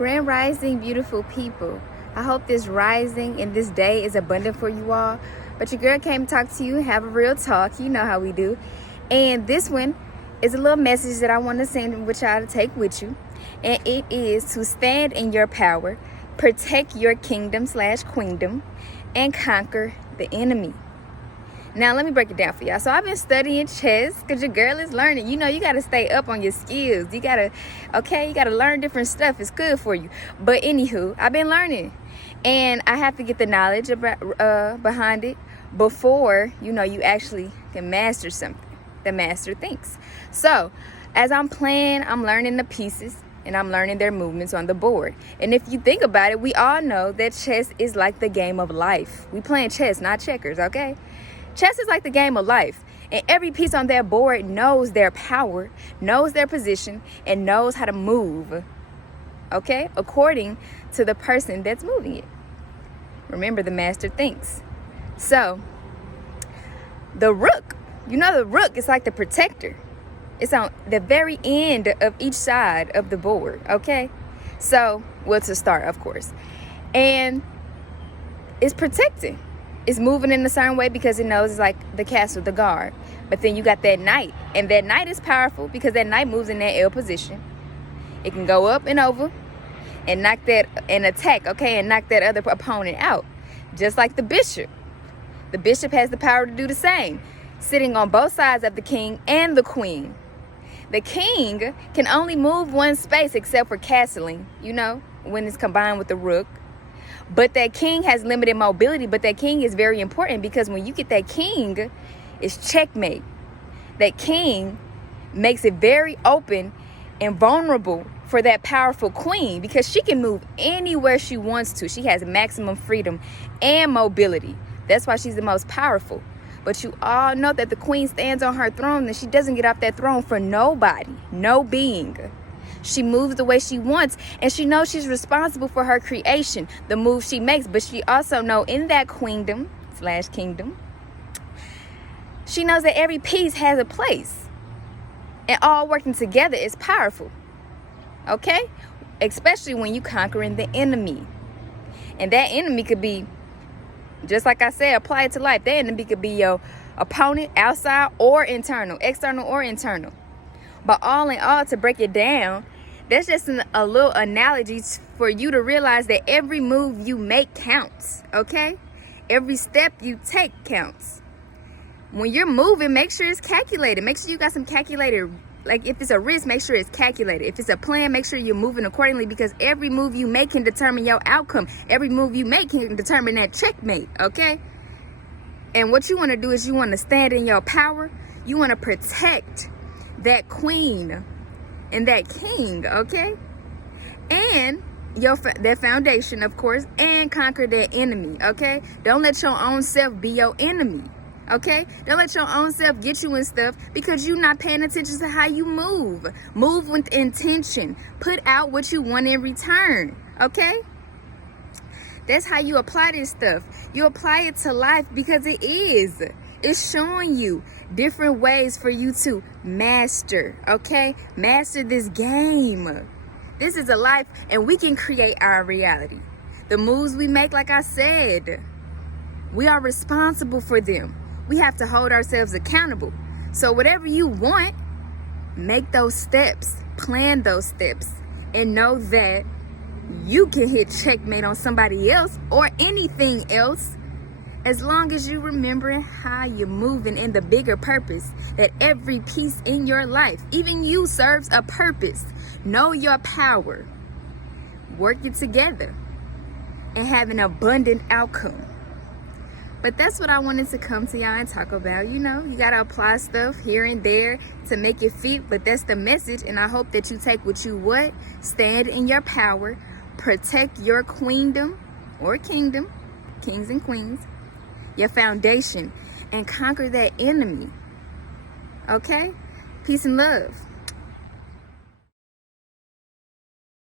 Grand Rising, beautiful people. I hope this rising and this day is abundant for you all. But your girl came to talk to you, have a real talk. You know how we do. And this one is a little message that I want to send with y'all to take with you. And it is to stand in your power, protect your kingdom/queendom, and conquer the enemy. Now, let me break it down for y'all. So I've been studying chess because your girl is learning. You know, you got to stay up on your skills. You got to learn different stuff. It's good for you. But anywho, I've been learning. And I have to get the knowledge about, behind it before, you actually can master something. The master thinks. So as I'm playing, I'm learning the pieces and I'm learning their movements on the board. And if you think about it, we all know that chess is like the game of life. We playing chess, not checkers, okay? Chess is like the game of life, and every piece on that board knows their power, knows their position, and knows how to move, okay, according to the person that's moving it. Remember, the master thinks. So, the rook, the rook is like the protector. It's on the very end of each side of the board, okay? So, well, to start, of course. And it's protecting. It's moving in a certain way because it knows it's like the castle, the guard. But then you got that knight. And that knight is powerful because that knight moves in that L position. It can go up and over and knock that and attack, okay, and knock that other opponent out. Just like the bishop. The bishop has the power to do the same, sitting on both sides of the king and the queen. The king can only move one space except for castling, when it's combined with the rook. But that king has limited mobility, but that king is very important because when you get that king, it's checkmate. That king makes it very open and vulnerable for that powerful queen because she can move anywhere she wants to. She has maximum freedom and mobility. That's why she's the most powerful. But you all know that the queen stands on her throne and she doesn't get off that throne for nobody, no being. She moves the way she wants, and she knows she's responsible for her creation, the move she makes. But she also knows in that queendom/kingdom, she knows that every piece has a place, and all working together is powerful. Okay? Especially when you conquering the enemy. And that enemy could be, just like I said, apply it to life. That enemy could be your opponent, outside or internal, external or internal. But all in all, to break it down, that's just a little analogy for you to realize that every move you make counts, okay? Every step you take counts. When you're moving, make sure it's calculated. Make sure you got some calculated. Like if it's a risk, make sure it's calculated. If it's a plan, make sure you're moving accordingly because every move you make can determine your outcome. Every move you make can determine that checkmate, okay? And what you want to do is you want to stand in your power. You want to protect that queen and that king, okay? And their foundation, of course, and conquer their enemy, okay? Don't let your own self be your enemy, okay? Don't let your own self get you in stuff because you're not paying attention to how you move. Move with intention. Put out what you want in return, okay? That's how you apply this stuff. You apply it to life because it is. It's showing you different ways for you to master, okay? Master this game. This is a life, and we can create our reality. The moves we make, like I said, we are responsible for them. We have to hold ourselves accountable. So whatever you want, make those steps, plan those steps, and know that you can hit checkmate on somebody else or anything else as long as you remembering how you're moving in the bigger purpose, that every piece in your life, even you, serves a purpose. Know your power. Work it together and have an abundant outcome. But that's what I wanted to come to y'all and talk about. You got to apply stuff here and there to make it fit, but that's the message, and I hope that you take what you want, stand in your power, protect your queendom or kingdom, kings and queens, your foundation, and conquer that enemy. Okay? Peace and love.